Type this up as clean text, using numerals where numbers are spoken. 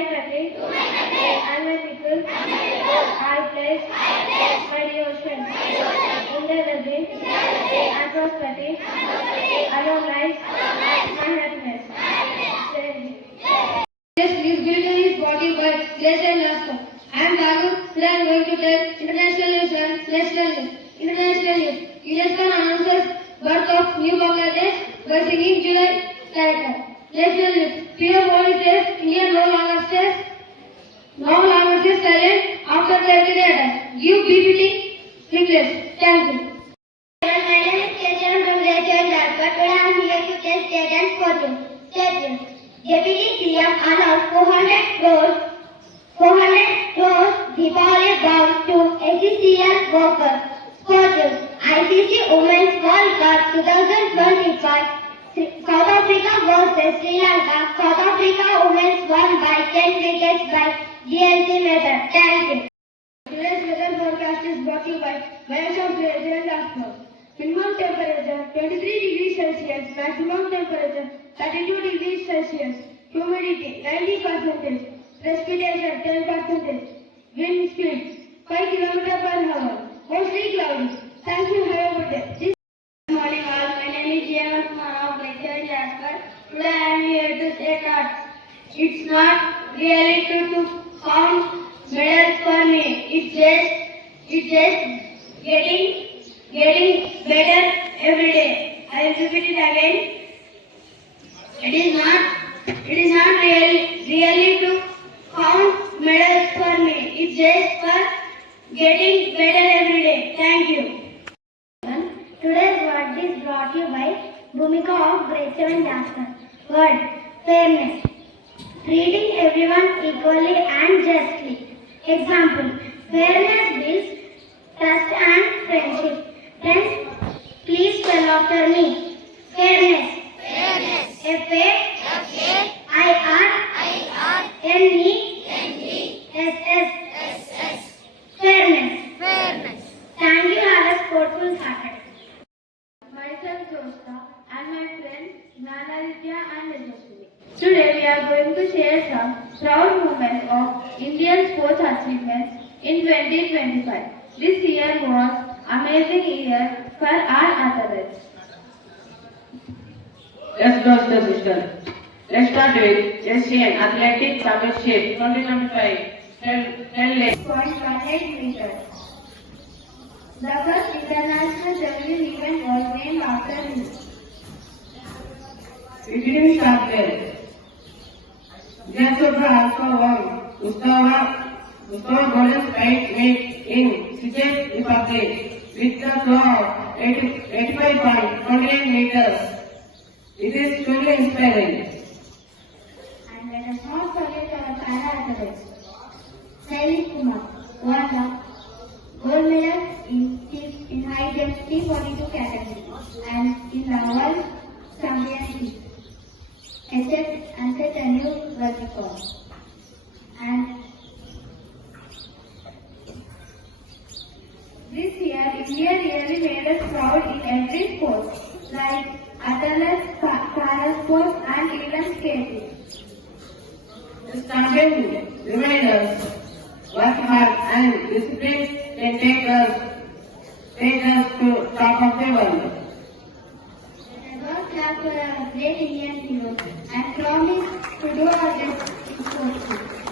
my country, and my people, I pledge my devotion in their well-being and prosperity, along life, my happiness. Yes, this building is brought you by Grade VII Jasper. I am Raghu. Today I am going to tell international news and national news. International news. UNESCO announces birth of New Bangladesh by singing July character. National news. PM Modi says India no longer says silent after the attack. Give BPT request. Thank you. My name is Keshav from Grade VII Jasper. Today I am here to test state and photo. Statement. Deputy CM announced 400 crores Deepavali bounce to SCCL workers. Sports. ICC Women's World Cup 2025. South Africa versus Sri Lanka. South Africa Women's won by 10 wickets by GLC method. Thank you. Today's weather forecast is brought to you by Grade VII Jasper. Minimum temperature 23 degrees Celsius, maximum temperature 32 degrees Celsius, humidity 90%, precipitation 10%, wind speed 5 km per hour, mostly cloudy. Thank you, have a good day. Good morning all, my name is Jia of Grade VII Jasper. Today I am here to say that it's not really to count medals for me. It's just getting better every day. I will repeat it again. It is not really to count medals for me. It's just for getting better every day. Thank you. Today's word is brought to you by Bhumika of Grade VII Jasper. Word: fairness. Treating everyone equally and justly. Example: fairness builds trust and friendship. Friends, please spell after me. Fairness. Fairness. Fairness. Thank you. Have a sportful Saturday. Myself Joshna and my friends Nanaritya and Yashaswini. Today we are going to share some proud moments of Indian sports achievements in 2025. This year was amazing year for our athletes. Let's go to the system. Let's start with Asian Athletic Championship 2025 held 6.18 meters. The first international juggling event was named after him. We didn't start there. Jasper also won Ustava Golden Spike Weight in Czech Republic with the score of 85.28 meters. It is truly inspiring. And let us not forget our para-athletes. Saili Kumar won the gold medal in high jump 342 category and in the World Championship and set a new world record. And this year, India really made us proud in every sport, like athletics, para sports, and even skating. This campaign reminds us work hard and discipline can take us to top of the world. Let us clap for our great Indian heroes and promise to do our best in sports.